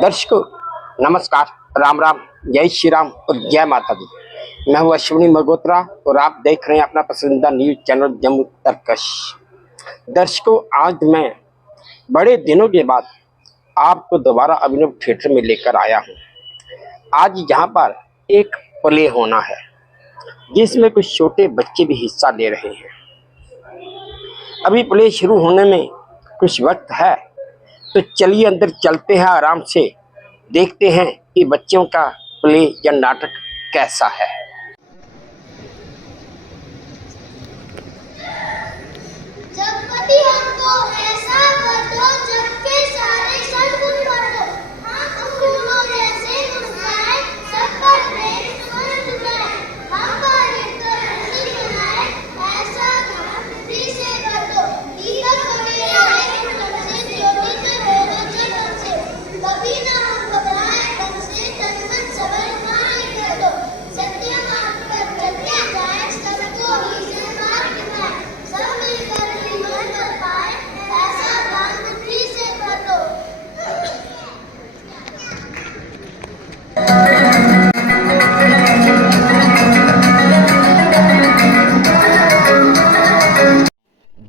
दर्शकों नमस्कार, राम राम, जय श्री राम और जय माता दी। मैं हूँ अश्विनी मल्होत्रा और आप देख रहे हैं अपना पसंदीदा न्यूज चैनल जम्मू तरकश। दर्शकों, आज मैं बड़े दिनों के बाद आपको दोबारा अभिनव थिएटर में लेकर आया हूँ। आज यहाँ पर एक प्ले होना है जिसमें कुछ छोटे बच्चे भी हिस्सा ले रहे हैं। अभी प्ले शुरू होने में कुछ वक्त है, तो चलिए अंदर चलते हैं, आराम से देखते हैं कि बच्चों का प्ले या नाटक कैसा है। जगपति हमको ऐसा कर दो जग के सारे सद्गुण कर दो। हम फूलों जैसे मुस्कुराए, सब पर प्रेम सुमन उठाए। हम पर नित्य हंसी सुनाए, ऐसा काम पृथ्वी से कर दो। दीपक हमें आए हम से, ज्योति से हो जग हमसे। कभी ना हम घबराए तन से, तन मन सबल माए कर दो। सत्य मार्ग पर चलते जाए, सबको ही से मार्ग दिखाए। सब मिलकर जीवन कर पाए, ऐसा काम पृथ्वी से कर दो।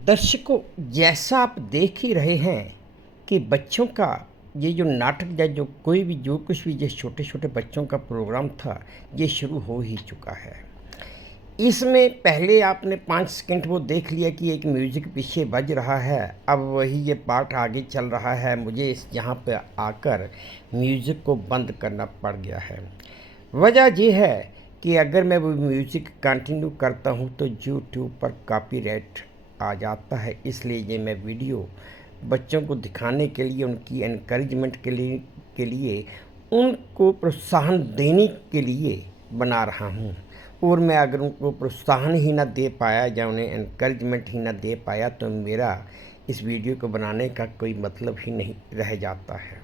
दर्शकों, जैसा आप देख ही रहे हैं कि बच्चों का ये जो नाटक या जो कोई भी जो कुछ भी जिस छोटे छोटे बच्चों का प्रोग्राम था, ये शुरू हो ही चुका है। इसमें पहले आपने 5 सेकंड वो देख लिया कि एक म्यूज़िक पीछे बज रहा है। अब वही ये पार्ट आगे चल रहा है। मुझे इस यहाँ पे आकर म्यूज़िक को बंद करना पड़ गया है। वजह ये है कि अगर मैं वो म्यूज़िक कंटिन्यू करता हूँ तो यूट्यूब पर कॉपीराइट आ जाता है। इसलिए ये मैं वीडियो बच्चों को दिखाने के लिए, उनकी एनकरेजमेंट के लिए उनको प्रोत्साहन देने के लिए बना रहा हूँ। और मैं अगर उनको प्रोत्साहन ही ना दे पाया या उन्हें एनकरेजमेंट ही ना दे पाया तो मेरा इस वीडियो को बनाने का कोई मतलब ही नहीं रह जाता है।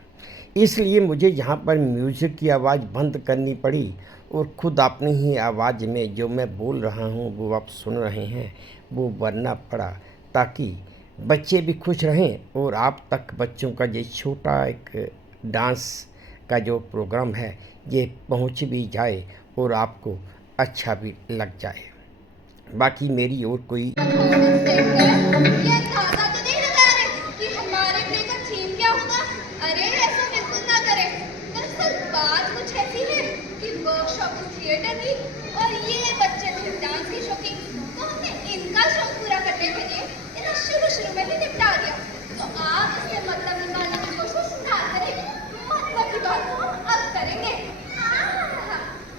इसलिए मुझे यहाँ पर म्यूज़िक की आवाज़ बंद करनी पड़ी और ख़ुद अपनी ही आवाज़ में जो मैं बोल रहा हूँ वो आप सुन रहे हैं, वो बनना पड़ा ताकि बच्चे भी खुश रहें और आप तक बच्चों का ये छोटा एक डांस का जो प्रोग्राम है ये पहुँच भी जाए और आपको अच्छा भी लग जाए। बाकी मेरी और कोई ये अंदाजा तो नहीं लगा रहे कि हमारे प्ले का थीम क्या होगा। अरे ऐसा बिल्कुल ना करें। दरअसल बात कुछ ऐसी है कि वर्कशॉप तो थिएटर की और ये बच्चे थे डांस के शौकीन, तो हमने इनका शौक पूरा करने के लिए इन्हें शुरू में ही निपटा दिया। तो आप इससे मतलब निकालने की कोशिश ना करें। मतलब की बात तो हम अब करेंगे।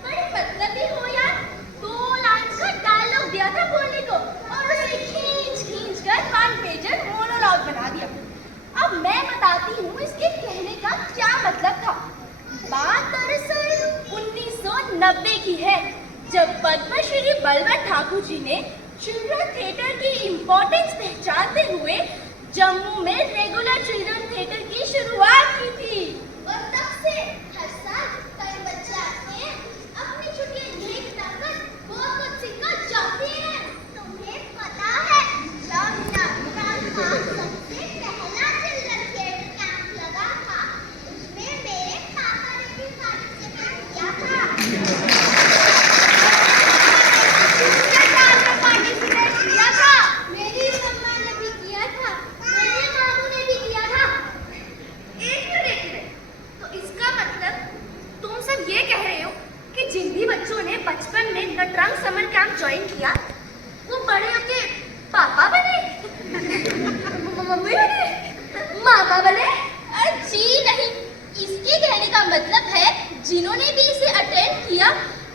बड़ी मतलब हो यार, 2 लाइन का डायलॉग दिया था बोलने को और उसे खींच कर 1 पेजर मोनोलॉग बना दिया। अब मैं बताती हूँ इसके कहने का क्या मतलब था। बात दरअसल 1990 की है, जब पद्मश्री बलवंत ठाकुर जी ने चिल्ड्रन थिएटर की इम्पोर्टेंस पहचानते हुए जम्मू में रेगुलर चिल्ड्रन थिएटर की शुरुआत की थी। और तब से हर साल कई बच्चे आते हैं, अपनी छुट्टियां यहीं बिताकर बहुत कुछ सीखकर जाते हैं। तुम्हें पता है जब नवरात्र का सबसे पहला चिल्ड्रन थिएटर कैंप लगा था, उसमें मेरे पापा ने भी पार्टिसिपेट किया था। पिछले साल में पार्टिसिपेट किया था, मेरी मम्मा ने भी किया था, मेरे मामू ने भी किया था। एक मिनट, तो इसका मतलब तुम सब ये कह रहे हो कि जिन भी बच्चों ने बचपन में नटरंग समर कैंप ज्वाइन किया वो बड़े होके पापा बने, मम्मी बने, मामा बने? जी नहीं, इसके कहने का मतलब है जिन्होंने भी इसे अटेंड किया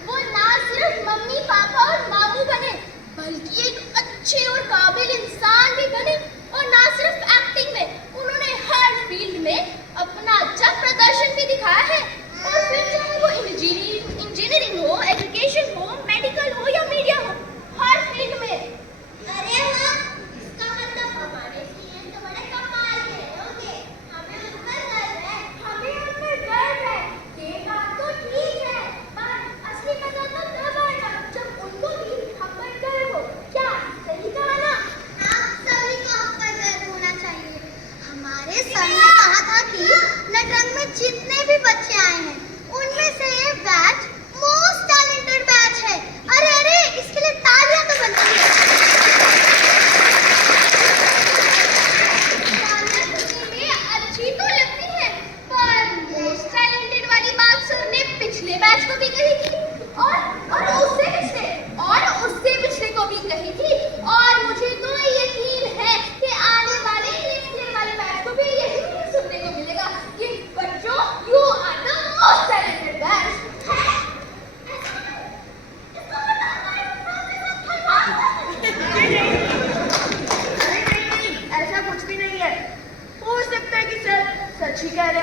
वो ना सिर्फ मम्मी पापा और मामू बने बल्कि एक अच्छे और काबिल इंसान भी बने। और ना सिर्फ एक्टिंग में, उन्होंने हर फील्ड में अपना अच्छा प्रदर्शन भी दिखाया है। और फिर चाहे वो इंजीनियरिंग हो, एजुकेशन हो, मेडिकल हो या मीडिया हो, हर फील्ड में। अरे हाँ, इसका मतलब हमारे सीएम तो बड़े कमाल के होंगे। हमें उन पर गर्व है, हमें उन पर गर्व है। ये बात तो ठीक है, पर असली मजा तो तब आएगा जब उनको भी हम पर गर्व हो। क्या सही कहा ना? हाँ, सभी को हम पर गर्व होना चाहिए। हमारे सर ने कहा था कि नटरंग में जितने भी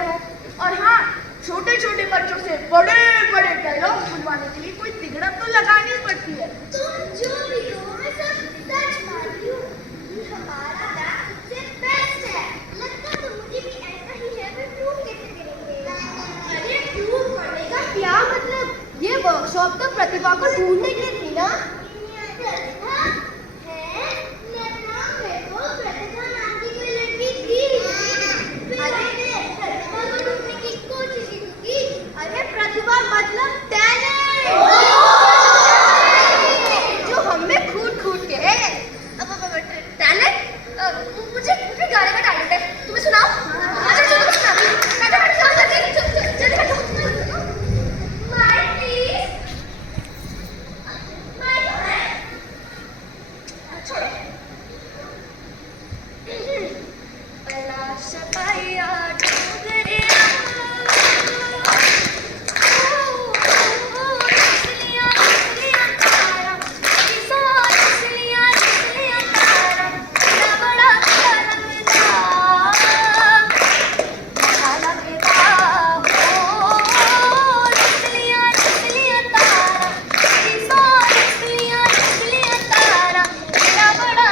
हैं। और हाँ, छोटे छोटे बच्चों से बड़े बड़े डायलॉग सुनवाने के लिए कोई तिगड़ा तो लगानी पड़ती है। तुम जो भी हो, मैं सब सच मानती हूँ। ये हमारा डांस सबसे बेस्ट है। लगता तो मुझे भी ऐसा ही है, पर प्रूव कैसे करेंगे? अरे प्रूव करने का क्या मतलब? ये वर्कशॉप तो प्रतिभा को ढूंढने के लिए थी ना। प्रतिभा है? मेरा नाम है तो प्रतिभा नाम की कोई लड़की थी। अरे प्रतिभा को ढूंढने की कोशिश की। अरे प्रतिभा मतलब टैलेंट, जो हम में कूद कूद के है। टैलेंट? मुझे गाने का टैलेंट है। तुम्हें सुनाओ? अच्छा चलो मैं सुनाती हूँ। जल्दी बैठो। Mic please. माइक है? छोड़ो। पलाश पाया डोगरिया, इसलिया तारा, इसलिया तारा, बड़ा बड़ा लगता, लगता हो, इसलिया तारा, इसलिया तारा, बड़ा बड़ा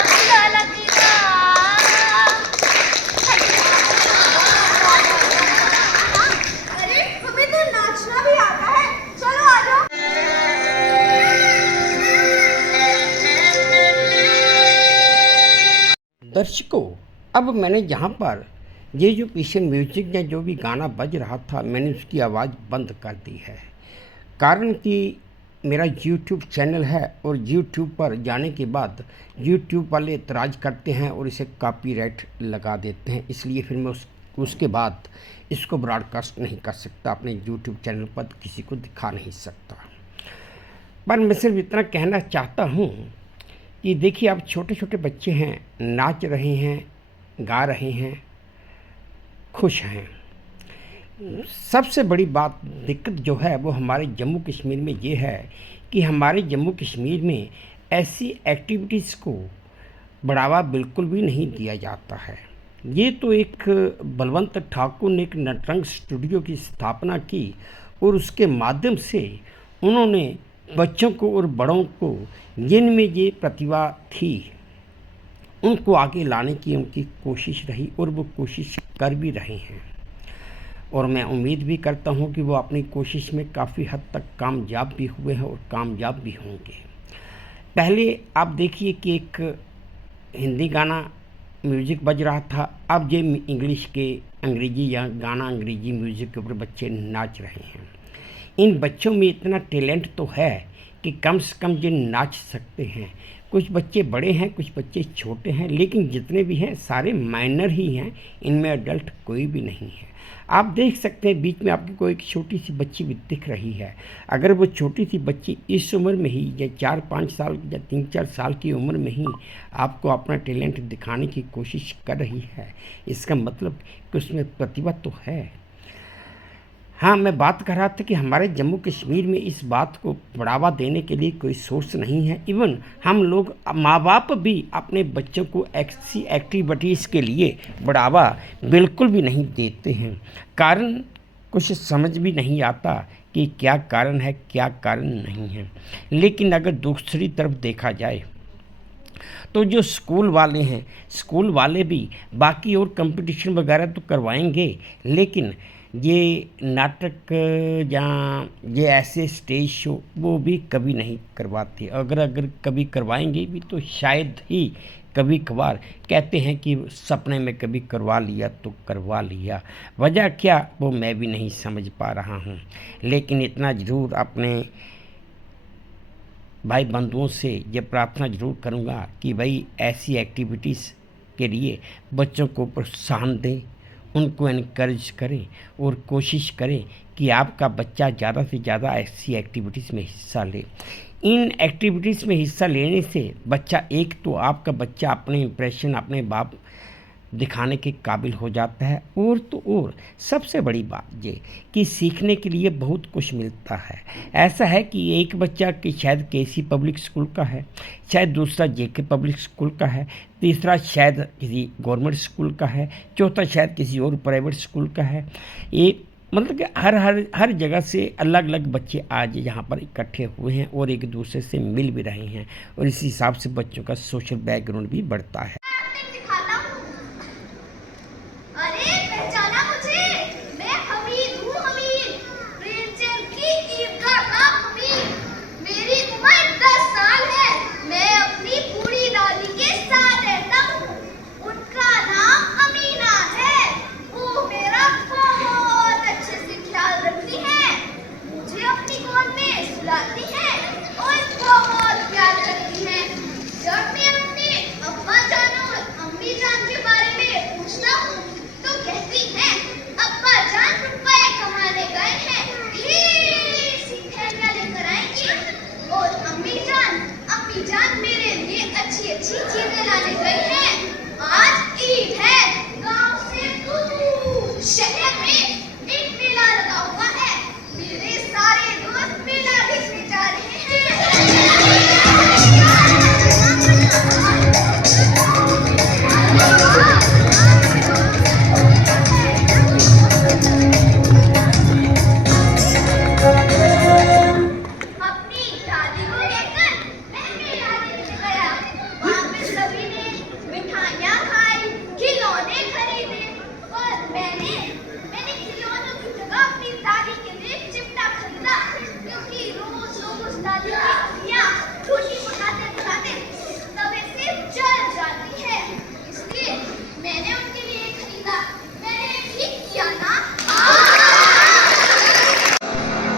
लगता। अरे हमें तो नाचना भी आता है, चलो आ जाओ। दर्शकों, अब मैंने यहाँ पर ये जो पीछे म्यूजिक या जो भी गाना बज रहा था, मैंने उसकी आवाज़ बंद कर दी है। कारण कि मेरा यूट्यूब चैनल है और यूट्यूब पर जाने के बाद यूट्यूब वाले एतराज़ करते हैं और इसे कॉपीराइट लगा देते हैं, इसलिए फिर मैं उसके बाद इसको ब्रॉडकास्ट नहीं कर सकता, अपने यूट्यूब चैनल पर किसी को दिखा नहीं सकता। पर मैं सिर्फ इतना कहना चाहता हूँ कि देखिए, अब छोटे छोटे बच्चे हैं, नाच रहे हैं, गा रहे हैं, खुश हैं। सबसे बड़ी बात दिक्कत जो है वो हमारे जम्मू कश्मीर में ये है कि हमारे जम्मू कश्मीर में ऐसी एक्टिविटीज़ को बढ़ावा बिल्कुल भी नहीं दिया जाता है। ये तो एक बलवंत ठाकुर ने एक नटरंग स्टूडियो की स्थापना की और उसके माध्यम से उन्होंने बच्चों को और बड़ों को जिनमें ये प्रतिभा थी उनको आगे लाने की उनकी कोशिश रही और वो कोशिश कर भी रहे हैं। और मैं उम्मीद भी करता हूँ कि वो अपनी कोशिश में काफ़ी हद तक कामयाब भी हुए हैं और कामयाब भी होंगे। पहले आप देखिए कि एक हिंदी गाना म्यूज़िक बज रहा था, अब ये इंग्लिश के अंग्रेज़ी या गाना अंग्रेज़ी म्यूज़िक के ऊपर बच्चे नाच रहे हैं। इन बच्चों में इतना टैलेंट तो है कि कम से कम ये नाच सकते हैं। कुछ बच्चे बड़े हैं, कुछ बच्चे छोटे हैं, लेकिन जितने भी हैं सारे माइनर ही हैं, इनमें एडल्ट कोई भी नहीं है। आप देख सकते हैं बीच में आपको एक छोटी सी बच्ची भी दिख रही है। अगर वो छोटी सी बच्ची इस उम्र में ही या 4-5 साल या 3-4 साल की उम्र में ही आपको अपना टैलेंट दिखाने की कोशिश कर रही है, इसका मतलब कि उसमें प्रतिभा तो है। हाँ, मैं बात कर रहा था कि हमारे जम्मू कश्मीर में इस बात को बढ़ावा देने के लिए कोई सोर्स नहीं है। इवन हम लोग माँ बाप भी अपने बच्चों को ऐसी एक्टिविटीज़ के लिए बढ़ावा बिल्कुल भी नहीं देते हैं। कारण कुछ समझ भी नहीं आता कि क्या कारण है, क्या कारण नहीं है। लेकिन अगर दूसरी तरफ देखा जाए तो जो स्कूल वाले हैं, स्कूल वाले भी बाकी और कंपटीशन वगैरह तो करवाएंगे, लेकिन ये नाटक या ये ऐसे स्टेज शो वो भी कभी नहीं करवाते। अगर कभी करवाएंगे भी तो शायद ही कभी कभार, कहते हैं कि सपने में कभी करवा लिया तो करवा लिया। वजह क्या वो मैं भी नहीं समझ पा रहा हूँ। लेकिन इतना ज़रूर अपने भाई बंधुओं से ये प्रार्थना ज़रूर करूँगा कि भाई ऐसी एक्टिविटीज़ के लिए बच्चों को प्रोत्साहन दें, उनको इनकरेज करें और कोशिश करें कि आपका बच्चा ज़्यादा से ज़्यादा ऐसी एक्टिविटीज़ में हिस्सा ले। इन एक्टिविटीज़ में हिस्सा लेने से बच्चा, एक तो आपका बच्चा अपने इम्प्रेशन अपने बाप दिखाने के काबिल हो जाता है। और तो और सबसे बड़ी बात ये कि सीखने के लिए बहुत कुछ मिलता है। ऐसा है कि एक बच्चा कि शायद केसी पब्लिक स्कूल का है, शायद दूसरा जेके पब्लिक स्कूल का है, तीसरा शायद किसी गवर्नमेंट स्कूल का है, चौथा शायद किसी और प्राइवेट स्कूल का है। ये मतलब कि हर जगह से अलग अलग बच्चे आज यहाँ पर इकट्ठे हुए हैं और एक दूसरे से मिल भी रहे हैं, और इस हिसाब से बच्चों का सोशल बैकग्राउंड भी बढ़ता है। एक्टिंग दिखाता हूँ। अरे पहचाना मुझे? मैं हमीद हूँ, हमीद, प्रेमचंद की ईदगाह का हमीद। मेरी उम्र 10 साल है। मैं अपनी बूढ़ी दादी के साथ रहता हूँ। उनका नाम अमीना है। वो मेरा बहुत अच्छे से ख्याल रखती है, मुझे अपनी गोद में सुलाती है और बहुत प्यार करती है। जब मैं अपने अब्बा जान और अम्मी जान के बारे में पूछता हूँ तो कहती हैं, अब्बा जान रुपए कमाने गए हैं, ढेर सी थैलियां लेकर आएंगे, और अम्मी जान मेरे लिए अच्छी अच्छी चीजें लाने गई हैं। आज ईद है। गांव से दूर शहर में एक मेला लगा हुआ है। मेरे सारे दोस्त मेला देखने जा रहे हैं। अपनी दादी को लेकर मैं मेला देखने गया। वहाँ पे सभी ने मिठाइयाँ खाई, खिलौने खरीदे, और मैंने खिलौनों की जगह अपनी दादी के लिए चिमटा खरीदा, क्योंकि रोज दादी की उंगलियाँ रोटी पकाते पकाते तवे से जल जाती है। इसलिए मैंने उनके लिए खरीदा। मैंने ठीक किया ना?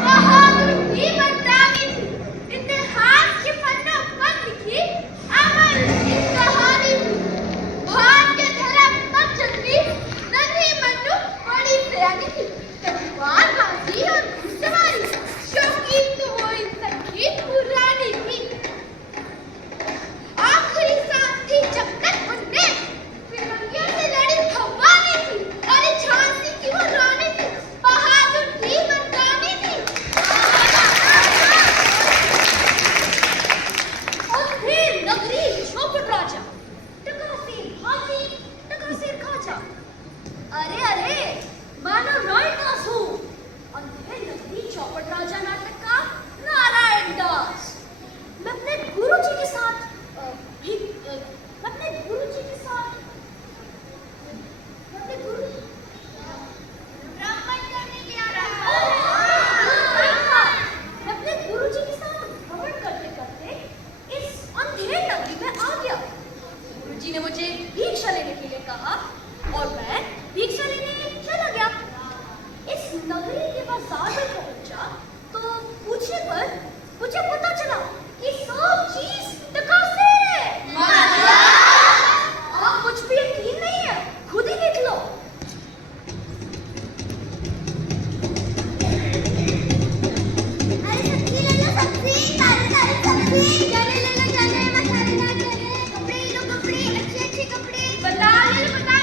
बहादुर ही बरतानी थी। इतिहास के पन्नों पर लिखी अमर की कहानी थी। भाग्य धर्म पर चलती नदी मनु बड़ी दयानी थी। तलवार बाजी और घुड़सवारी शौकीन तो वो इन सबकी पुरानी थी। आखिरी सांस थी जब तक उनने फिरंगियों से लड़ी भवानी थी। अरे झांसी की वो रानी थी, बहादुर थी, मर्दानी थी। अंधेर नगरी चौपड़ राजा, टकासीर हाथी, टकासीर खाजा। अरे मानो रॉयदास हूँ। अंधेर नगरी चौपड़ राजा नाटक का नारायण दास। मैं अपने गुरुजी के साथ मैं अपने गुरुजी के साथ मैं अपने गुरु ब्राह्मण करने गया रहा। मैं अपने गुरुजी के साथ भ्रमण करते करते इस अंधेर नगरी में आ गया। गुरुजी ने मुझे भिक्षा लेने के लिए कहा और मैं भिक्षा लेने चला गया। इस नगरी के बाजार में पहुंचा तो पूछने पर मुझे पता चला कि सब चीज टका से है। आप कुछ भी यकीन नहीं है, खुद ही देख लो। अरे सब्जी ले लो, सब्जी, ताजी सब्जी, चने ले लो, चने, मसालेदार चने, कपड़े ले लो, कपड़े, अच्छे कपड़े, बता ले लो, बता,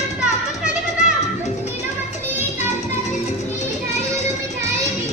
तुम पहले बताओ। मछली लो, मछली, ताजी मछली, मिठाई ले लो, मिठाई,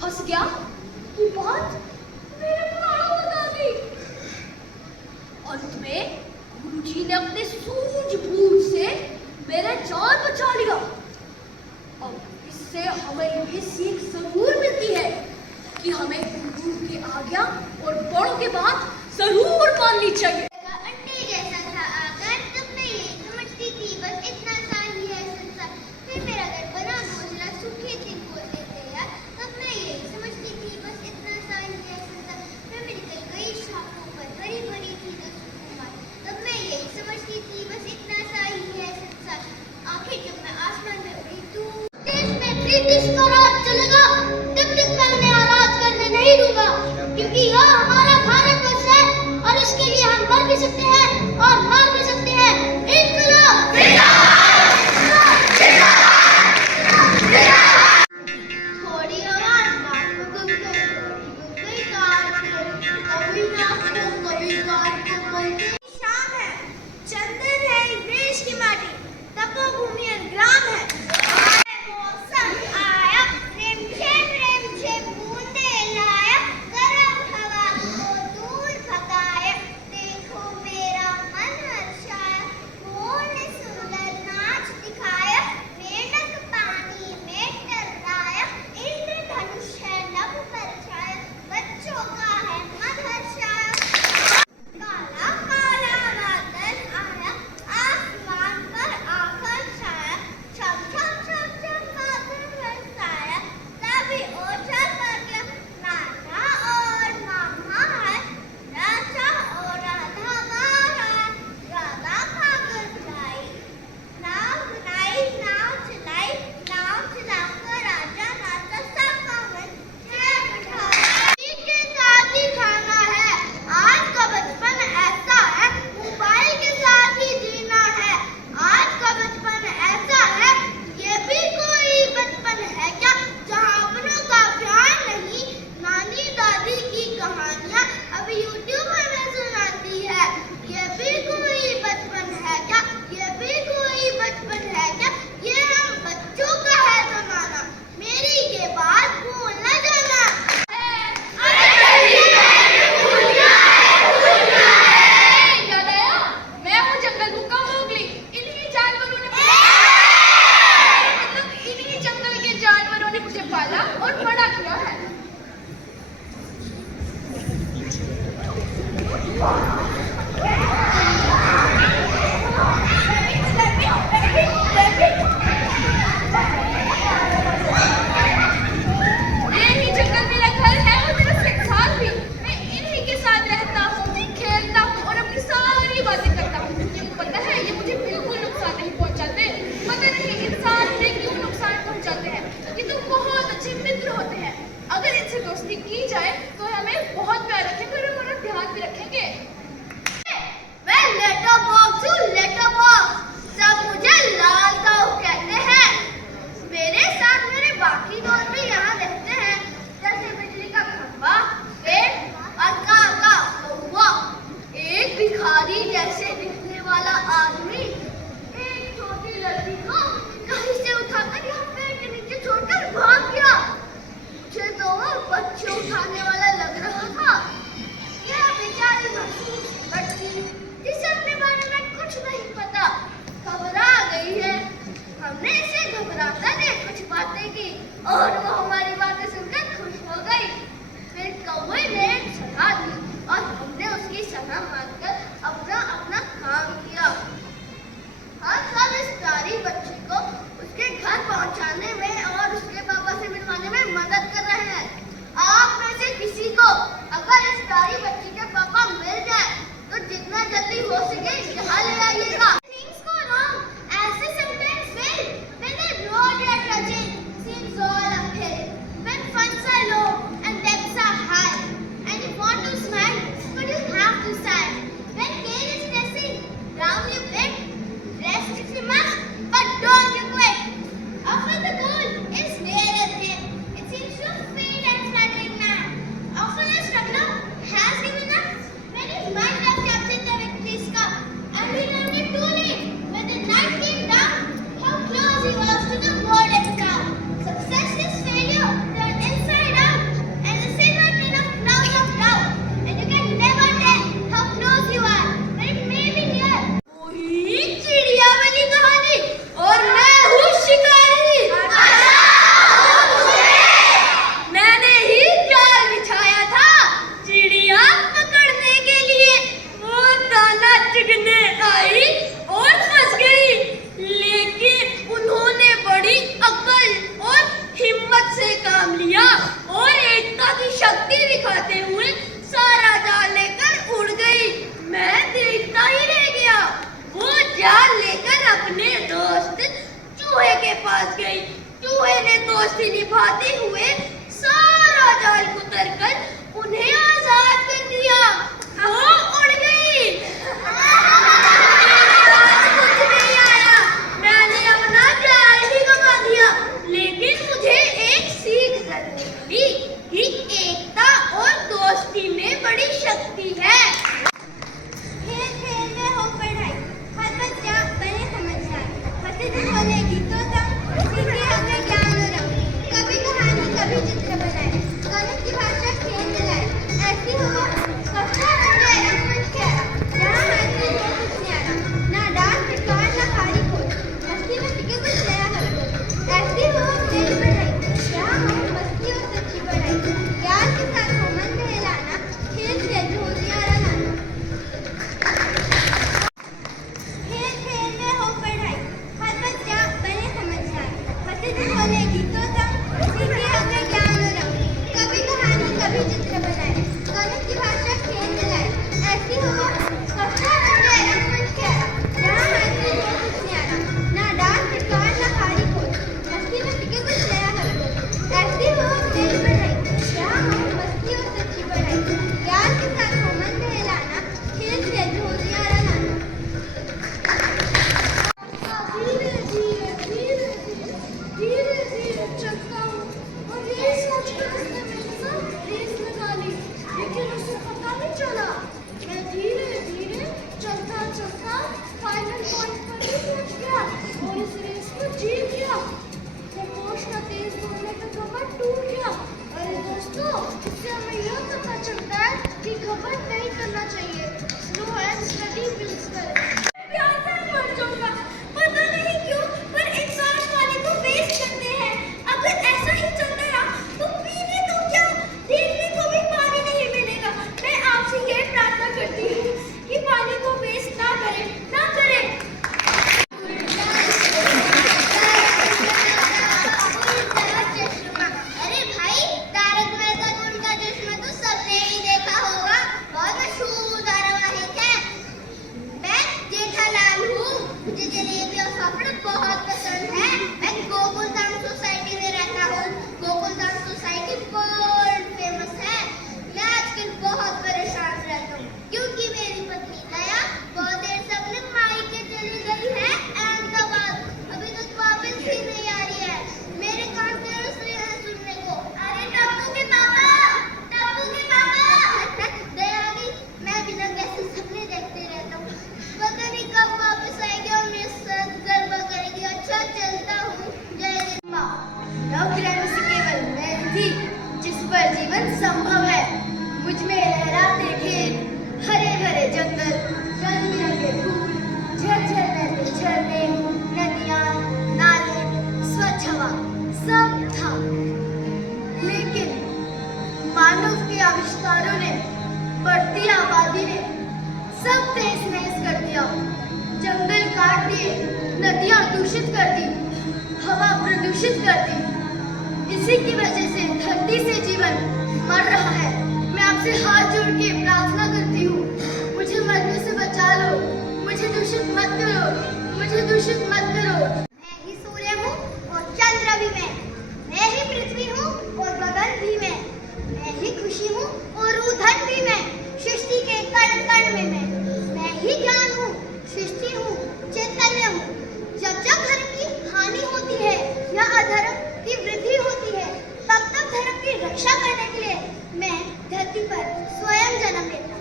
फंस गया कि बात मेरे प्राणों तक आ गई। अंत में गुरुजी ने अपने सूझबूझ से मेरा जान बचा लिया। अब इससे हमें ये सीख जरूर मिलती है कि हमें गुरु की आज्ञा और बड़ों की बात जरूर माननी चाहिए। अंडे जैसा था आकार, तब मैं ये समझती थी बस इतना सा ही है संसार। फिर मेरा घर बना घोंसला, सूखे दिन बोलते थे यार, तब मैं ये समझती थी बस इतना सा ही है संसार। फिर मेरी कई शाखों पर बड़ी बड़ी थी कुमार, तब मैं ये समझती थी बस इतना सा ही है संसार। आखिर जब मैं आसमान में उड़ी दूर देश में ब्रिटिश का राज चलेगा, तब तक मैं उन्हें आराध करने नहीं दूंगा, क्योंकि यह हमारा भारतवर्ष है और इसके लिए हम मर भी सकते हैं और मार भी सकते हैं। इनकलाब थोड़ी आवाज नाक में घुस गई, कहीं कान पे, कभी नाक को, कभी कान को, कहीं शाम है, चंदन है इस देश की माटी, तपोभूमि और ग्राम है। मौसम आया, रिमझिम बूंदे लाया, गरम हवा को दूर भगाया, देखो मेरा मन हर्षाया, मोर ने सुंदर नाच दिखाया, मेंढक पानी में टकराया, इंद्रधनुष है नभ पर छाया, बच्चों का है मन हर्षाया। काला काला बादल आया, आसमान पर आकर छाया, छम छम छम छम बादल बरसाया, तभी ओझल पर गया, नाचा और मामा है, राजा और राधा मारा, राधा भाग जाई, नाव बनाई नाव चलाई, नाव चलाकर राजा नाचा, सबका मन जय बिठाया। के साथ ही खाना है, आज का बचपन ऐसा है, मोबाइल के साथ ही जीना है, आज का बचपन ऐसा है, ये भी कोई बचपन है क्या, जहाँ अपनों का ध्यान नहीं, नानी दादी की कहानियाँ अब यूट्यूब में सुनाती है, ये भी कोई बचपन है क्या, ये भी कोई बचपन है क्या, ये हम बच्चों का है जमाना, मेरी ये बात भूल न जाना। याद आया, मैं हूँ जंगल बुक का मोगली। इन्हीं जानवरों ने मतलब इन्हीं जंगल के जानवरों ने मुझे पाला और बड़ा किया है। यही जंगल मेरा घर है और मेरा संसार भी। मैं इन्हीं के साथ रहता हूँ, खेलता हूँ और अपनी सारी बातें करता हूँ। मुझे पता है ये मुझे बिल्कुल नुकसान नहीं पहुँचाते। पता नहीं इंसान में क्यों नुकसान पहुँचाते हैं। ये तो बहुत अच्छे मित्र होते हैं। अगर इनसे दोस्ती की जाए तो हमें बहुत प्यार रखेंगे और हमारा ध्यान भी रखेंगे। मैं लेटर बॉक्स हूँ, लेटर बॉक्स, सब मुझे लाल काऊ कहते हैं। मेरे साथ मेरे बाकी दोस्त भी यहाँ रहते हैं, जैसे बिजली का खंभा, पेड़ और काका कौवा, एक भिखारी जैसे दिखने वाला आदमी, एक छोटी लड़की को कहीं से उठाकर यहाँ पेड़ के नीचे छोड़कर भाग गया। मुझे तो वो बच्चे उठाने वाला लग रहा था। यह बेचारी मासूम सी बच्ची जिसे अपने बारे में कुछ नहीं पता, घबरा गई है। हमने इसे घबराता देख कुछ बातें की और वो हमारी बातें सुनकर खुश हो गई। फिर कौवे ने एक सलाह दी और हमने उसकी सलाह मानकर अपना अपना काम किया। हम सब इस प्यारी बच्ची को उसके घर पहुंचाने में और उसके पापा से मिलवाने में मदद कर रहे हैं। आप में से किसी को अगर इस प्यारी बच्ची के पापा मिल जाए तो जितना जल्दी हो सके यहाँ ले आइएगा। Things go wrong, as they sometimes will, when the road you're trudging seems all uphill, when funds are low and debts are high, and you want to smile, but you have to sigh. When gain is pressing, down you bit, rest if you must, but don't you quit. Often the goal is near at hand, it seems to fade and fluttering now. Often a struggler has given up when his mind has captured the victory's cup, and he learned it too late. पास गई। चूहे ने दोस्ती निभाते हुए सारा जाल कुतर कर उन्हें आजाद कर दिया। वो उड़ गई। कुछ नहीं आया, मैंने अपना जाल ही गंवा दिया। लेकिन मुझे एक सीख जरूर मिली कि एकता और दोस्ती में बड़ी शक्ति है। खेल खेल में हो पढ़ाई, हर बच्चा बने समझदार। प्रतिदिन बोलेगी तो दम, सीखे हमें ज्ञान और रंग। कभी कहानी कभी चित्र बनाए, गणित की भाषा खेल मिलाए। ऐसी हो कक्षा बन जाए रंगमंच प्यारा, जहाँ हाथ में जो कुछ न्यारा। ना डांट फटकार ना खाली खोल, मस्ती में सीखे कुछ नया हर रोज। ऐसी हो मेरी पढ़ाई, जहाँ हो मस्ती और सच्ची पढ़ाई। ज्ञान के साथ हो मन बहलाना, खेल से जो न्यारा लाना। खेल खेल में हो पढ़ाई, हर बच्चा बने समझदार। प्रतिदिन बोलेगी तो दम, सीखे हमें ज्ञान और रंग। कभी कहानी कभी चित्र बनाए, गणित की भाषा खेल मिलाए। ऐसी हो कक्षा बन जाए रंगमंच प्यारा, जहाँ हाथ में जो कुछ न्यारा। ना डांट फटकार ना खाली खोल, मस्ती में सीखे कुछ नया हर रोज। ऐसी हो मेरी पढ़ाई, जहाँ हो मस्ती और सच्ची पढ़ाई। ज्ञान के साथ हो मन बहलाना, खेल से जो न्यारा लाना। धीरे धीरे धीरे धीरे धीरे धीरे चलता हूँ और ये सोच कर उसने मेरे साथ रेस लगा ली, लेकिन उसे पता नहीं चला। मैं धीरे धीरे चलता चलता फाइनल पॉइंट पर ही पहुँच गया और इस रेस को जीत गया। खरगोश का तेज दौड़ने का घमंड टूट गया। अरे दोस्तों, इससे हमें यह पता चलता है कि घमंड नहीं करना चाहिए। स्लो एंड स्टडी विल्स करें। प्यास से मर जाऊंगा, पता नहीं क्यों, पर इंसान पानी को वेस्ट करते हैं। अगर ऐसा ही चलता रहा तो पीने तो क्या, देखने को भी पानी नहीं मिलेगा। मैं आपसे ये प्रार्थना करती हूँ कि पानी को वेस्ट ना करें, ना करें। अरे भाई, तारक मेहता का उल्टा चश्मा तो सबने ही देखा होगा, बहुत मशहूर धारावाहिक है। मैं जेठालाल हूँ, मुझे जलेबी और पापड़ बहुत पसंद है। मैं गोकुलधाम सोसाइटी में रहता हूँ। गोकुलधाम सोसाइटी वर्ल्ड फेमस है। मैं आजकल बहुत परेशान रहता हूँ क्योंकि मेरी पत्नी दया बहुत देर से अपने मायके चली गई है अहमदाबाद, अभी तक वापस ही नहीं आ रही है। मेरे कान तरस रहे हैं सुनने को। अरे टप्पू के पापा, टप्पू के पापा। दया आ गई। मैं बिना कैसे सपने देखते रहता हूँ, पता नहीं कब वापस आएगी और मेरे साथ गरबा करेगी। अच्छा चलता हूँ, जय माँ। नवग्रह से केवल मैं थी जिस पर जीवन संभव है। मुझ में लहराते खेत, हरे भरे जंगल, रंग बिरंगे फूल, झरझर बहते झरने, नदियाँ, नाले, स्वच्छ हवा, सब था। लेकिन मानव के आविष्कारों ने, बढ़ती आबादी ने सब तहस नहस कर दिया। जंगल काट दिए, नदियाँ दूषित कर दी, हवा प्रदूषित कर दी। इसी की वजह से धरती से जीवन मर रहा है। मैं आपसे हाथ जोड़ के प्रार्थना करती हूँ, मुझे मरने से बचा लो, मुझे दूषित मत करो, मुझे दूषित मत करो। मैं ही सूर्य हूँ और चंद्र भी मैं ही पृथ्वी हूँ और गगन भी मैं ही खुशी हूँ और रुधन भी मैं, सृष्टि के कण कण में मैं ही ज्ञान हूँ, सृष्टि हूँ, चैतन्य हूँ। जब जब धर्म की हानि होती है या अधर्म की वृद्धि होती है, तब तब धर्म की रक्षा करने के लिए मैं धरती पर स्वयं जन्म लेता हूँ।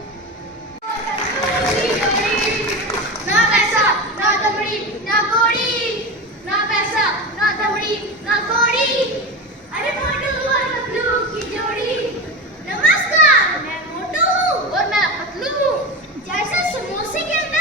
ना पैसा ना दमड़ी ना कौड़ी, ना पैसा ना दमड़ी ना कौड़ी। अरे मोटू और पतलू की जोड़ी। नमस्कार, मैं मोटू हूँ और मैं पतलू हूँ। जैसे समोसे के अंदर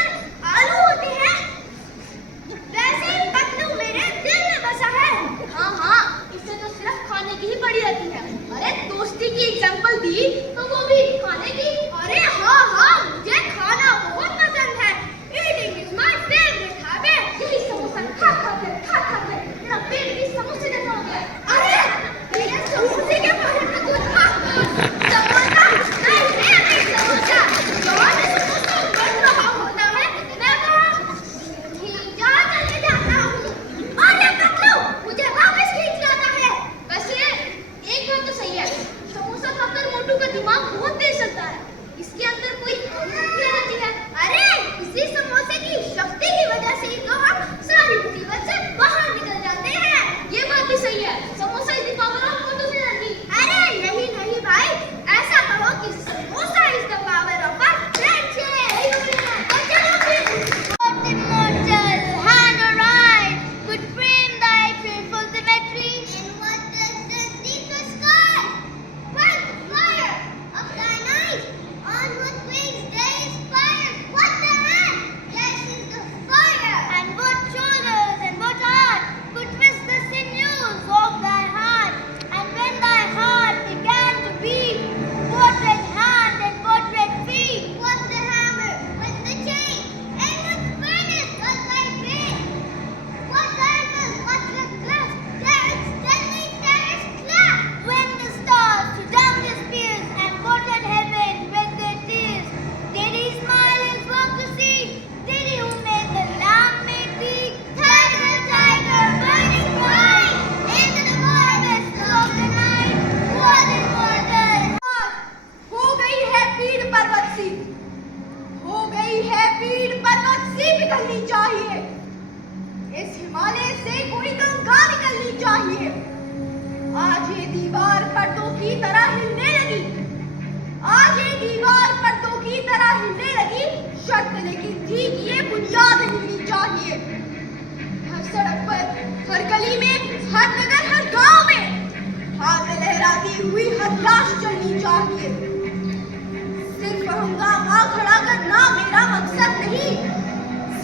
की तरह हिलने लगी। आज ये दीवार पर्दों की तरह हिलने लगी, शर्त लेकिन थी कि ये बुनियाद हिलनी चाहिए। हर सड़क पर, हर गली में, हर नगर, हर गांव में हाथ में लहराती हुई हर लाश चलनी चाहिए। सिर्फ हंगामा खड़ा करना मेरा मकसद नहीं,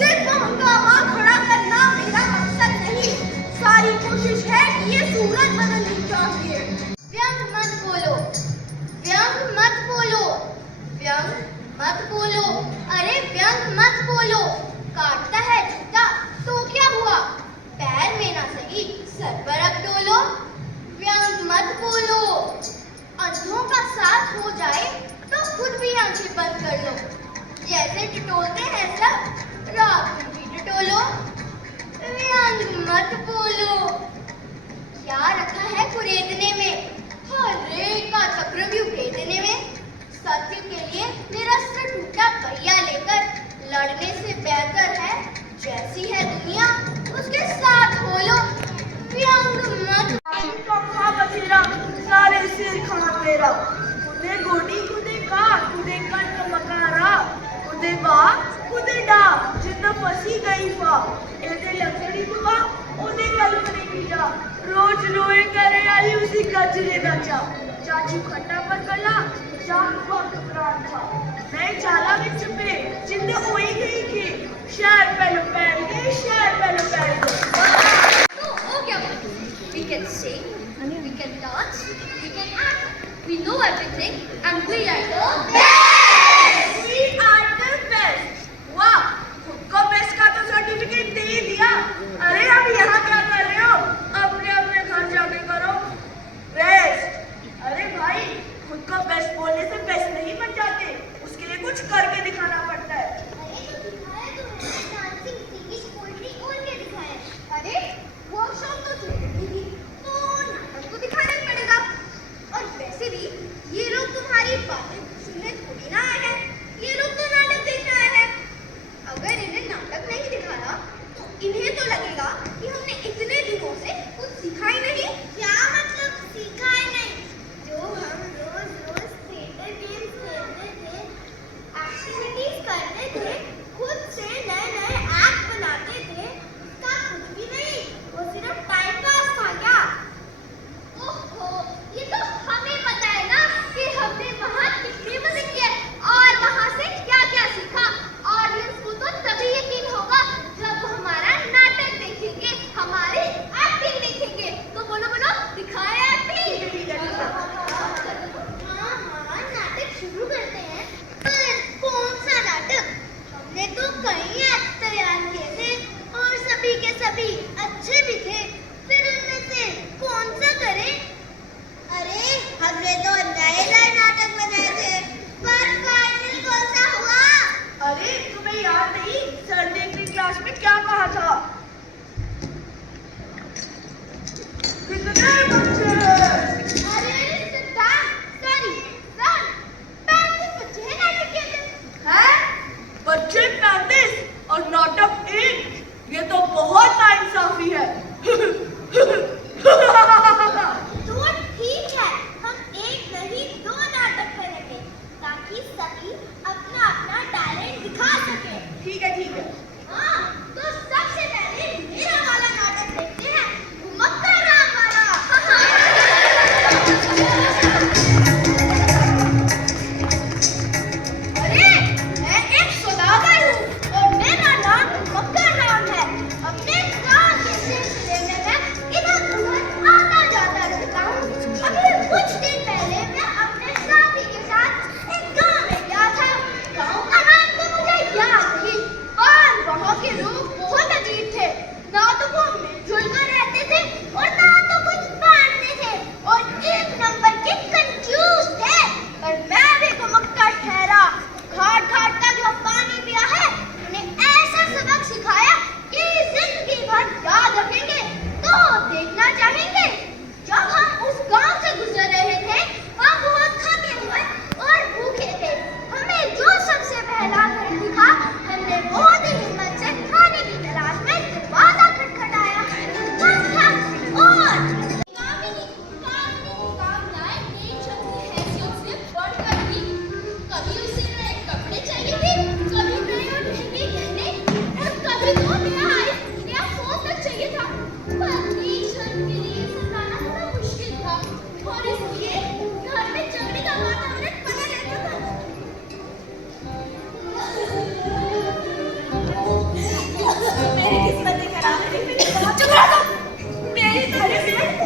सिर्फ हंगामा खड़ा करना मेरा मकसद नहीं, सारी कोशिश है कि ये सूरत बदलनी चाहिए। व्यंग मत बोलो, व्यंग मत बोलो, व्यंग मत बोलो, अरे व्यंग मत बोलो। काटता है जूता तो क्या हुआ, पैर में ना सही सर पर अब डोलो। व्यंग मत बोलो, अंधों का साथ हो जाए तो खुद भी आंखें बंद कर लो। जैसे टटोलते हैं सब, रात में भी टटोलो। व्यंग मत बोलो, क्या रखा है कुरेदने में, हर एक का चक्रव्यूह भेदने में। सत्य के लिए निरस्त्र टूटा पहिया लेकर लड़ने से बेहतर है जैसी है दुनिया उसके साथ हो लो। व्यंग मत। खा बथेरा, सारे सिर खा तेरा, खुदे गोडी खुदे काट खुदे कट मकारा, खुदे बा खुदे डा जिंदा फसी गई फा, एदे लकड़ी दुआ ओदे कल्पने की जा, रोज रोए करे आली उसी गजरे दा चा। चाचू खट्टा पर कला जान बहुत प्राण था, मैं जाला विच पे जिंदे ओई गई थी, शहर पहलो पैर गए, शहर पहलो पैर गए। तो हो क्या बात? We can sing, we can dance, we can act. We know everything and we are the Best! We are the best! वाह, खुद को बेस्ट का तो सर्टिफिकेट दे ही दिया। अरे अब यहाँ क्या कर रहे हो? अपने अपने घर जाके करो रेस्ट। अरे भाई, खुद को बेस्ट बोलने से बेस्ट नहीं बन जाते, उसके लिए कुछ करके दिखाना पड़ता है। डांसिंग, सिंगिंग, पोएट्री और क्या दिखाया? अरे वर्कशॉप तो चलेगी ही, तो नाटक तो दिखाना ही पड़ेगा। और वैसे भी ये लोग तुम्हारी बातें सुनने थोड़ी ना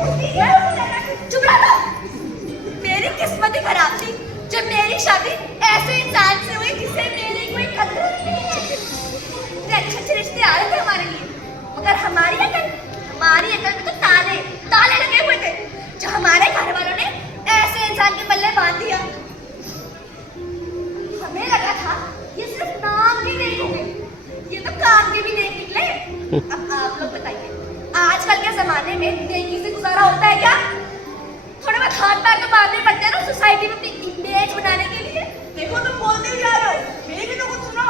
चुप रहो। मेरी किस्मत ही खराब थी जब मेरी शादी ऐसे इंसान से हुई जिसे मेरी कोई कदर नहीं है। इतने अच्छे रिश्ते आ रहे थे हमारे लिए, मगर हमारी अकल में तो ताले लगे हुए थे, जो हमारे घर वालों ने ऐसे इंसान के पल्ले बांध दिया। हमें लगा था ये सिर्फ नाम के नहीं होंगे, ये तो काम के भी नहीं निकले। अब आप लोग बताइए, आजकल के जमाने में नेकी से गुजारा होता है क्या? थोड़े बहुत हाथ पैर तो मारने पड़ते हैं ना सोसाइटी में अपनी इमेज बनाने के लिए। देखो तुम बोलते ही जा रहे हो, मेरी भी तो कुछ सुनो।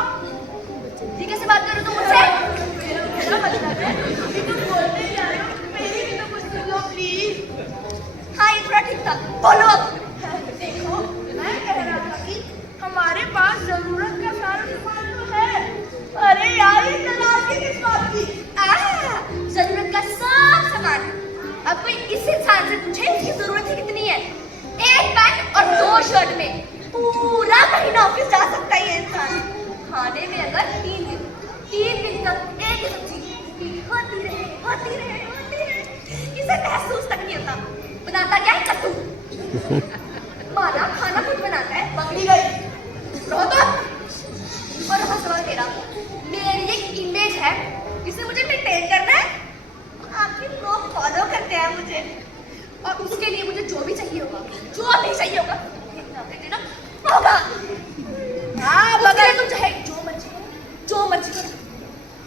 ठीक है से बात करो तुम मुझसे। मेरा मतलब है कि तुम बोलते ही जा रहे हो, मेरी भी तो कुछ सुनो प्लीज। हाँ ये थोड़ा ठीक था, बोलो अब। देखो मैं कह रहा था कि हमारे पास जरूरत का सारा सामान तो है। अरे यार ये तलाश किस बात की? जरूरत का सब सामान। अब कोई इस इंसान से पूछे इसकी जरूरत ही कितनी है? एक पैंट और 2 शर्ट में पूरा महीना ऑफिस जा सकता है ये इंसान। खाने में अगर 3 दिन तक एक ही सब्जी होती रहे, इसे महसूस तक नहीं होता। बनाता क्या है? कद्दू। माना खाना खुद बनाता है, पकड़ी गई। रहो तो। और रहा सवाल तेरा, मेरी एक इमेज है जिसे मुझे मेंटेन करना है। आखिर लोग फॉलो करते हैं मुझे, और उसके लिए मुझे जो भी चाहिए होगा देना होगा। हाँ मगर तुम चाहे जो मर्जी करो।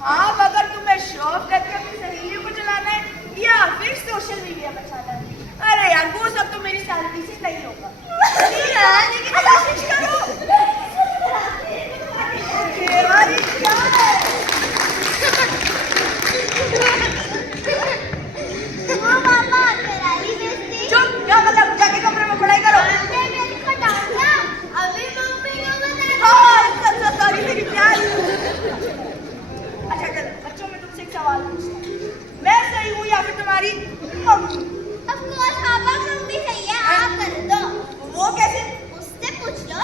हाँ मगर तुम्हें शौक करके अपनी सहेलियों को चलाना है या फिर सोशल मीडिया पर चलाना है? अरे यार वो सब तो मेरी सैलरी से नहीं होगा। लेकिन कोशिश करो। क्या है? हाँ मामा, करारी बेइज्जती। चुप, क्या मतलब? जाके कमरे में पढ़ाई करो। मेरे को डांटा, अभी मम्मी को बता। हाँ, सॉरी मेरी प्यार। अच्छा चल, बच्चों में तुमसे एक सवाल पूछता हूँ। मैं सही हूँ या फिर तुम्हारी mummy? Of course, papa mummy सही है, आप कर दो। वो कैसे? उससे पूछ लो।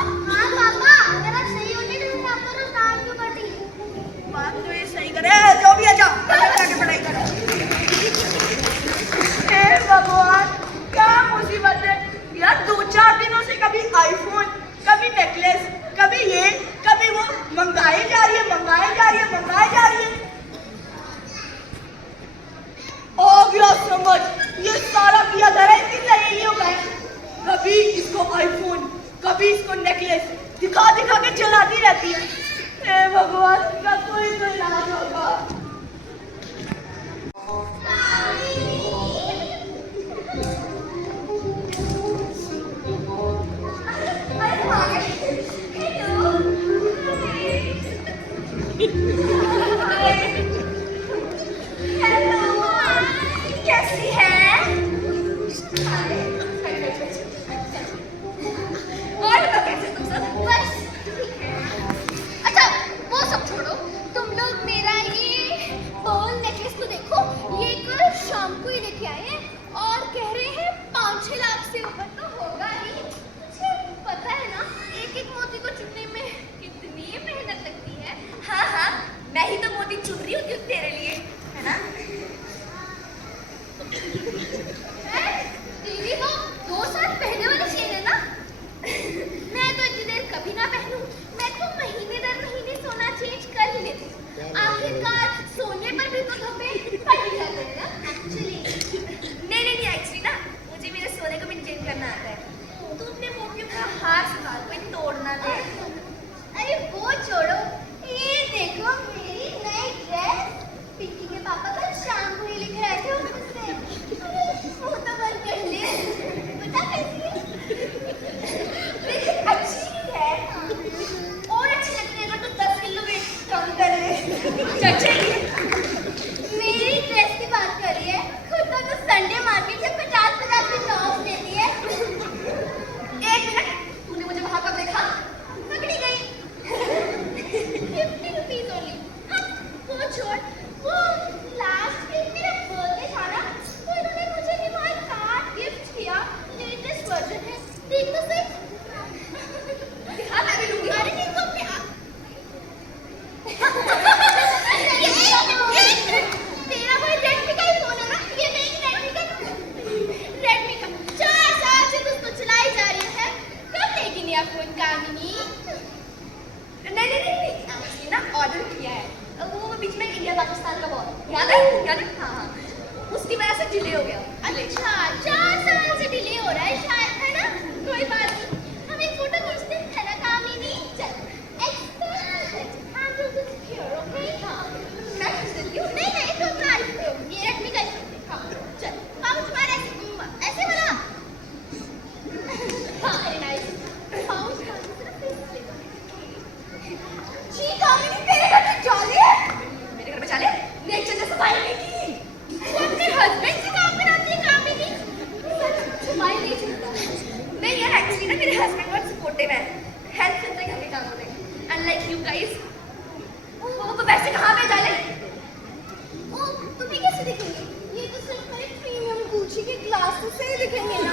ग्लासेस से ही दिखेंगे ना।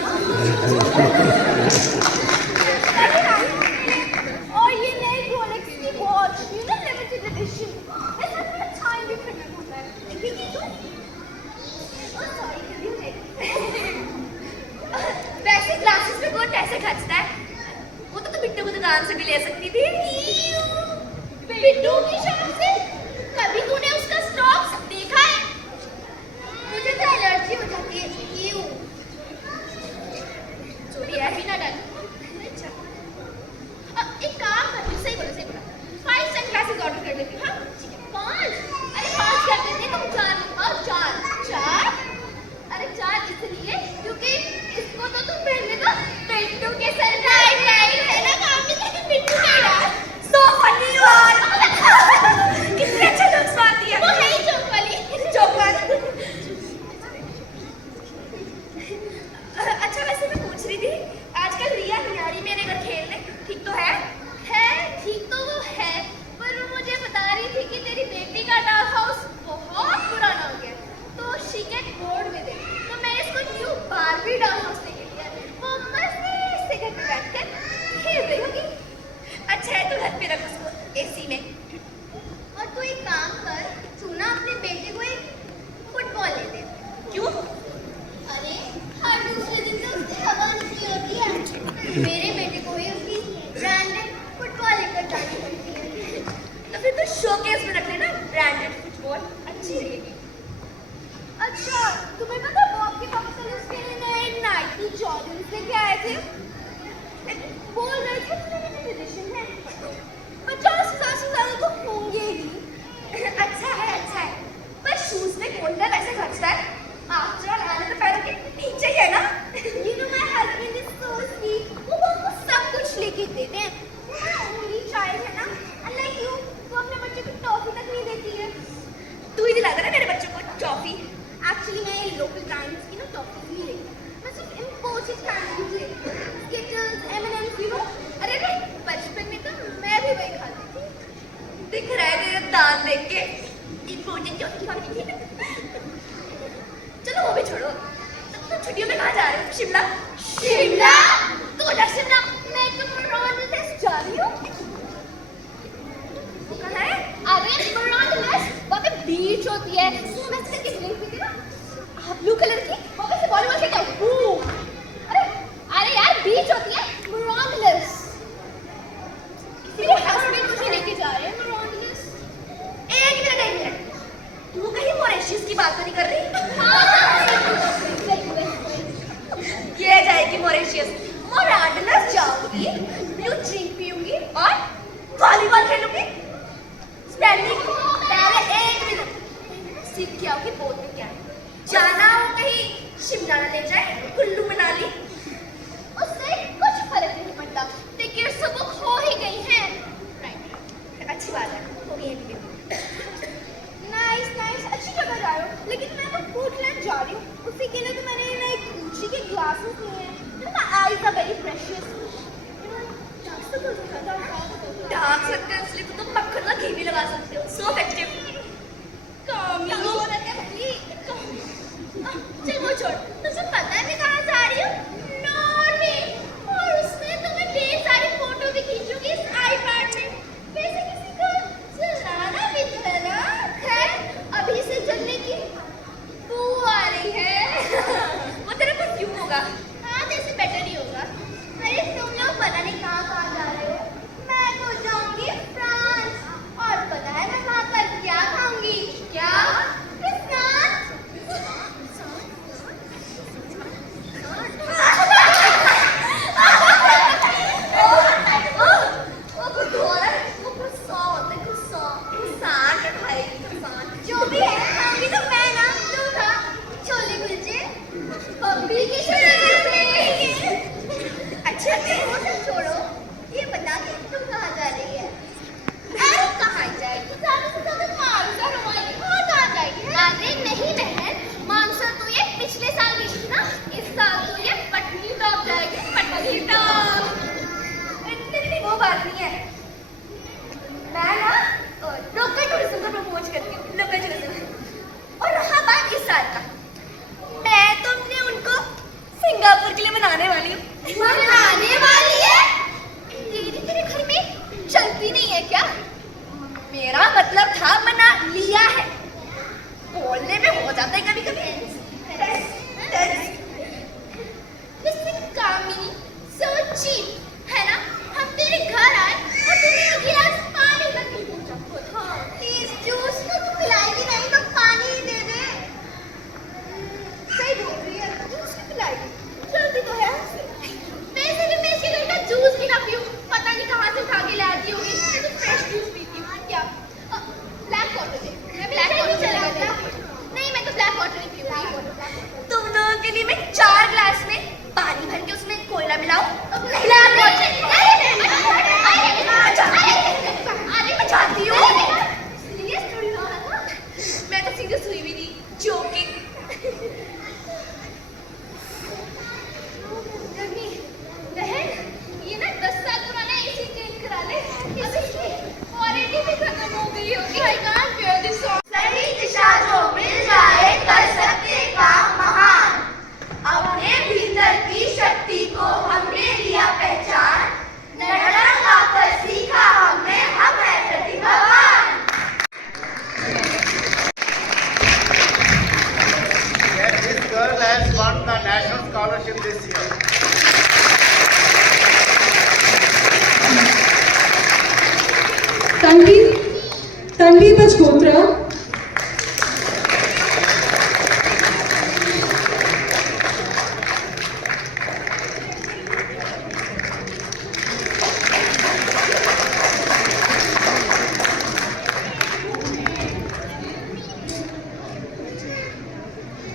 और ये नई रोलेक्स की watch, you know limited edition, ऐसा थोड़ा टाइम भी प्रिंट होता है। देखिए तो वैसे ग्लासेस पे कौन पैसे खर्चता है? वो तो बिट्टू को दुकान से भी ले सकती थी। बिट्टू की शॉप से? कभी तूने उसका स्टॉक देखा है? मुझे तो एलर्जी हो जाती है। ईयू। चोरी है भी ना डर। अच्छा। एक काम कर, सही बोला। 5 सनग्लासेस ऑर्डर कर देती हूँ। हाँ ठीक है। 5? अरे 5 कर देते, तुम 4 और 4। 4? अरे 4 इसलिए क्योंकि इसको तो तुम पहनने दो बिट्टू के सर। नहीं है ना काम में, लेकिन बिट्टू नहीं रहा। So funny यार। कितने अच्छे जोक्स मारती है। वो है ही जोक वाली। जोकर। अच्छा वैसे मैं पूछ रही थी, आजकल रिया नहीं आ रही मेरे घर खेलने, ठीक तो है? ठीक तो वो है, पर वो मुझे बता रही थी कि तेरी बेटी का डॉल हाउस बहुत पुराना हो गया, तो she get bored with it. तो मैंने इसको न्यू बारबी डॉल हाउस लेके दिया। वो मस्ती से घर पे बैठकर खेल रही होगी। अच्छा है तो घर पे रख उसको एसी में। और तू एक काम कर, तू ना अपने बेटे को एक फुटबॉल ले दे। क्यों? अरे हर दूसरे दिन तो उसकी हवा निकली होती है। मेरे बेटे को ही उसकी ब्रांडेड फुटबॉल लेकर जानी पड़ती है। तो फिर तो शोकेस में रख लेना ब्रांडेड फुटबॉल, अच्छी रहेगी। अच्छा तुम्हें पता बॉब के पापा कल उसके लिए नए नाइकी जॉर्डन्स लेके आए थे। बोल रहे थे लिमिटेड एडिशन है, 50,000 से ज्यादा तो होंगे ही। अच्छा है पर शूज में कौन सा पैसे खर्चता है? आफ्टर ऑल आने तो पैरों के नीचे ही है ना। You know my husband is so sweet, वो हमको सब कुछ लेके देते हैं। only child है ना, unlike you, वो अपने बच्चे को टॉफी तक नहीं देती है। तू ही दिलाता ना मेरे बच्चों को टॉफी। एक्चुअली मैं लोकल ब्रांड्स की ना टॉफी नहीं लेती, मैं सिर्फ इम्पोर्टेड कैंडीज लेती हूँ, स्किटल्स, M&M's, you know। अरे बचपन में तो मैं भी वही खाती थी। दिख रहा है तेरे दांत देख के इम्पोर्टेंट टॉफी खाती थी। चलो वो भी छोड़ो, तो छुट्टियों में कहाँ जा रहे हो? शिमला? शिमला? तू जा शिमला, मैं तो मॉन्डलेस जा रही हूँ। वो कहाँ है? अरे मॉन्डलेस, वहाँ पे बीच होती है। मैं इससे किस लिंक पे थी ना? ब्लू कलर की, वहाँ पे से वॉलीबॉल खेलता हूँ। अरे यार बीच होती है मॉन्डलेस। मेरे हस्बैंड मुझे लेके जा रहे हैं मॉन्डलेस। एक मिनट तू कहीं मॉरिशस की बात तो नहीं कर रही? ये जाएगी मॉरिशस, मॉराडलस जाऊंगी, ब्लू ड्रिंक पीऊंगी और वॉलीबॉल खेलूंगी। स्पेलिंग पहले 1 मिनट सीख के आओ कि बोलते क्या है। जाना हो कहीं शिमला ना ले जाए, कुल्लू मनाली। उससे कुछ फर्क नहीं पड़ता, टिकट्स तो बुक हो ही गई हैं। राइट, अच्छी बात है, हो गई है टिकट। नाइस, अच्छी जगह जा रहे हो, लेकिन मैं तो पोर्टलैंड जा रही हूँ, उसी के लिए तो मैंने नए गुच्ची के ग्लासेस लिए हैं। My eyes are very precious. Dark circles लिए तो तुम मक्खन का घी भी लगा सकते हो, सो इफेक्टिव। चल वो छोड़, तुझे पता है मैं कहाँ जा रही हूँ? नॉर्वे। और उसमें तो मैं ढेर सारी फोटो भी खींचूंगी इस आईपैड में। वैसे किसी को चलाना भी तो है ना? खैर अभी से चलने की बू आ रही है। वो तेरा परफ्यूम होगा। हाँ जैसे बेटर ही होगा। अरे तुम लोग पता नहीं कहाँ जा रहे हो? मैं तो जाऊंगी फ्रांस, और पता है मैं वहाँ पर क्या खाऊंगी? क्या? croissant। जो भी है खाऊंगी तो मैं ना, तू खा छोले कुलचे, बब्बी की अच्छा वो सब छोड़ो, ये बता कि तुम कहाँ जा रही है? अरे कहाँ जाएगी? ज़्यादा से ज़्यादा मानसर हमारी, और कहाँ जाएगी? अरे नहीं बहन, मानसर तो ये पिछले साल गई थी ना, इस साल तो ये पटनीटॉप जाएगी। पटनीटॉप नहीं, वो बात नहीं है। मैं ना लोकल टूरिज्म को प्रमोट करती हूँ, लोकल टूरिज्म। और रहा बात इस साल का, मैं तुमने उनको खुशी है ना, हम तेरे घर आए और तूने एक गिलास पानी तक नहीं पूछा। हाँ, प्लीज जूस तो तू पिलाएगी नहीं तो पानी ही दे दे। सही बोल रही है, जूस क्यों पिलाएगी? जल्दी तो है हमसे। वैसे भी मैं इसके घर का जूस भी ना पीऊं, पता नहीं कहाँ से उठा के ले आती होगी। मैं तो फ्रेश जूस पीती हूँ। क्या? ब्लैक वाटर दे। मैं ब्लैक भी वाटर चलेगा चलेगा। black नहीं, मैं तो ब्लैक वाटर ही पीऊंगी। तुम लोगों के लिए मैं 4 ग्लास में पानी भर के उसमें कोयला मिलाऊं? Black water. अरे मैं जाती हूँ। सीरियस थोड़ी ना है ना? मैं तो सीरियस हुई भी नहीं, जोकिंग। बहन, ये ना 10 साल पुराना एसी चेंज करा ले, इसकी वारंटी भी खत्म हो गई होगी। I can't bear this song. सही दिशा जो मिल जाए कर सकते काम महान। अपने भीतर की शक्ति को हमने लिया पहचान। लड़ना गाकर सीखा हमने, हम है प्रतिभावान। This girl has won the national scholarship this year. Tanvi बजकोत्रा,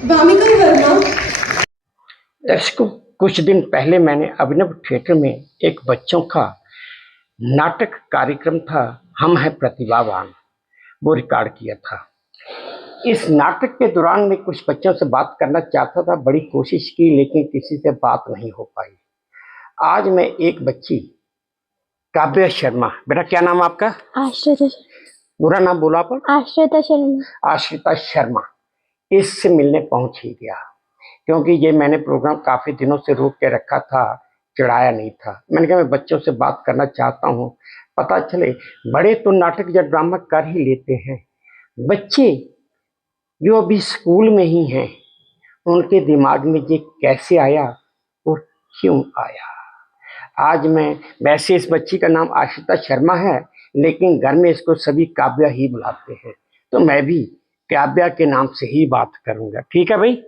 Wamiqa Verma, दर्शकों, कुछ दिन पहले मैंने अभिनव थिएटर में एक बच्चों का नाटक कार्यक्रम था, हम हैं प्रतिभावान, वो रिकॉर्ड किया था। इस नाटक के दौरान मैं कुछ बच्चों से बात करना चाहता था, बड़ी कोशिश की लेकिन किसी से बात नहीं हो पाई। आज मैं एक बच्ची काव्या शर्मा, बेटा क्या नाम आपका? आश्रिता पूरा नाम बोला आप? आश्रिता शर्मा। आश्रिता शर्मा, इससे मिलने पहुंच ही गया क्योंकि ये मैंने प्रोग्राम काफी दिनों से रोक के रखा था, चढ़ाया नहीं था। मैंने कहा मैं बच्चों से बात करना चाहता हूँ, पता चले बड़े तो नाटक या ड्रामा कर ही लेते हैं, बच्चे जो अभी स्कूल में ही हैं उनके दिमाग में ये कैसे आया और क्यों आया। आज मैं, वैसे इस बच्ची का नाम आश्रिता शर्मा है लेकिन घर में इसको सभी काव्या ही बुलाते हैं, तो मैं भी काव्या के नाम से ही बात करूंगा। ठीक है भाई?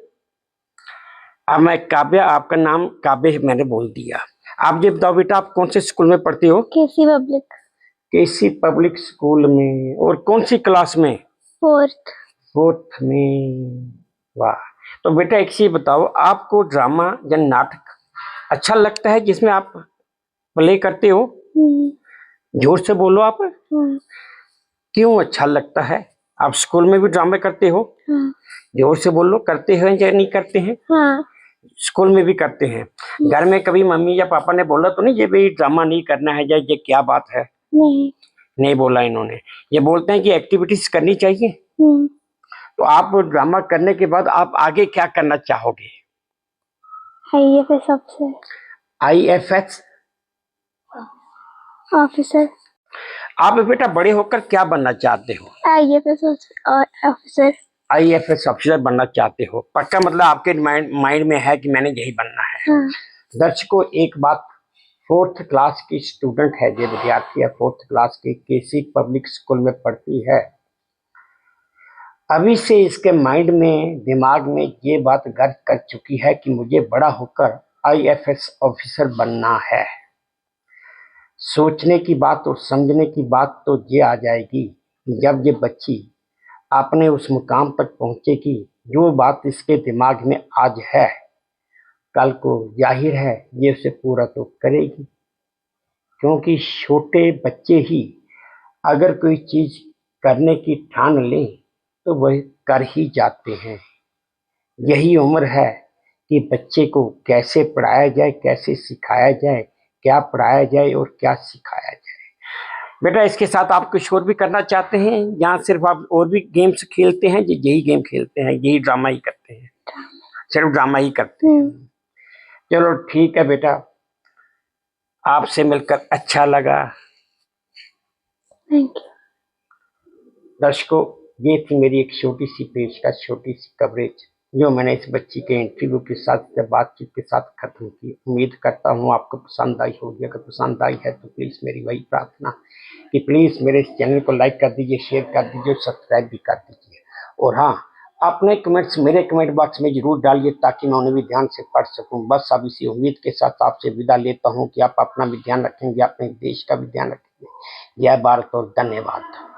अब मैं काव्या, आपका नाम काव्य मैंने बोल दिया। आप ये बताओ बेटा, आप कौन से स्कूल में पढ़ती हो? केसी पब्लिक। केसी पब्लिक स्कूल में, और कौन सी क्लास में? 4th में। वाह। तो बेटा एक चीज बताओ, आपको ड्रामा या नाटक अच्छा लगता है जिसमें आप प्ले करते हो? जोर से बोलो आप। क्यों अच्छा लगता है? आप स्कूल में भी ड्रामा करते हो? जोर से बोलो, करते हैं या नहीं करते हैं? हाँ। स्कूल में भी करते हैं। घर में कभी मम्मी या पापा ने बोला तो नहीं ये भाई ड्रामा नहीं करना है या ये क्या बात है? नहीं बोला इन्होंने। ये बोलते हैं कि एक्टिविटीज करनी चाहिए। तो आप ड्रामा करने के बाद आप आगे क्या करना चाहोगे? IAS officer. IFS officer. आप बेटा बड़े होकर क्या बनना चाहते हो? IAS officer. IFS ऑफिसर बनना चाहते हो? पक्का? मतलब आपके माइंड में है कि मैंने यही बनना है। हाँ। दर्शकों एक बात, 4th क्लास की स्टूडेंट है, ये विद्यार्थी है 4th क्लास की, केसी पब्लिक स्कूल में पढ़ती है। अभी से इसके माइंड में, दिमाग में ये बात गर्ज कर चुकी है कि मुझे बड़ा होकर IFS ऑफिसर बनना है। सोचने की बात और समझने की बात तो ये आ जाएगी जब ये बच्ची अपने उस मुकाम तक पहुंचेगी जो बात इसके दिमाग में आज है, कल को जाहिर है ये उसे पूरा तो करेगी, क्योंकि छोटे बच्चे ही अगर कोई चीज करने की ठान लें तो वह कर ही जाते हैं। यही उम्र है कि बच्चे को कैसे पढ़ाया जाए, कैसे सिखाया जाए, क्या पढ़ाया जाए और क्या सिखाया जाए। बेटा इसके साथ आप कुछ और भी करना चाहते हैं या सिर्फ आप और भी गेम्स खेलते हैं? यही गेम खेलते हैं, यही ड्रामा ही करते हैं? सिर्फ ड्रामा ही करते हैं। चलो ठीक है बेटा, आपसे मिलकर अच्छा लगा। Thank you. दर्शकों ये थी मेरी एक छोटी सी पेशकश, छोटी सी कवरेज जो मैंने इस बच्ची के इंटरव्यू के साथ से बातचीत के साथ खत्म की। उम्मीद करता हूँ आपको पसंद आई होगी। अगर पसंद आई है तो प्लीज़ मेरी वही प्रार्थना कि प्लीज़ मेरे इस चैनल को लाइक कर दीजिए, शेयर कर दीजिए, सब्सक्राइब भी कर दीजिए। और हाँ, अपने कमेंट्स मेरे कमेंट बॉक्स में जरूर डालिए ताकि मैं उन्हें भी ध्यान से पढ़ सकूं। बस अब इसी उम्मीद के साथ आपसे विदा लेता हूं कि आप अपना भी ध्यान रखेंगे, अपने देश का भी ध्यान रखेंगे। जय भारत और धन्यवाद।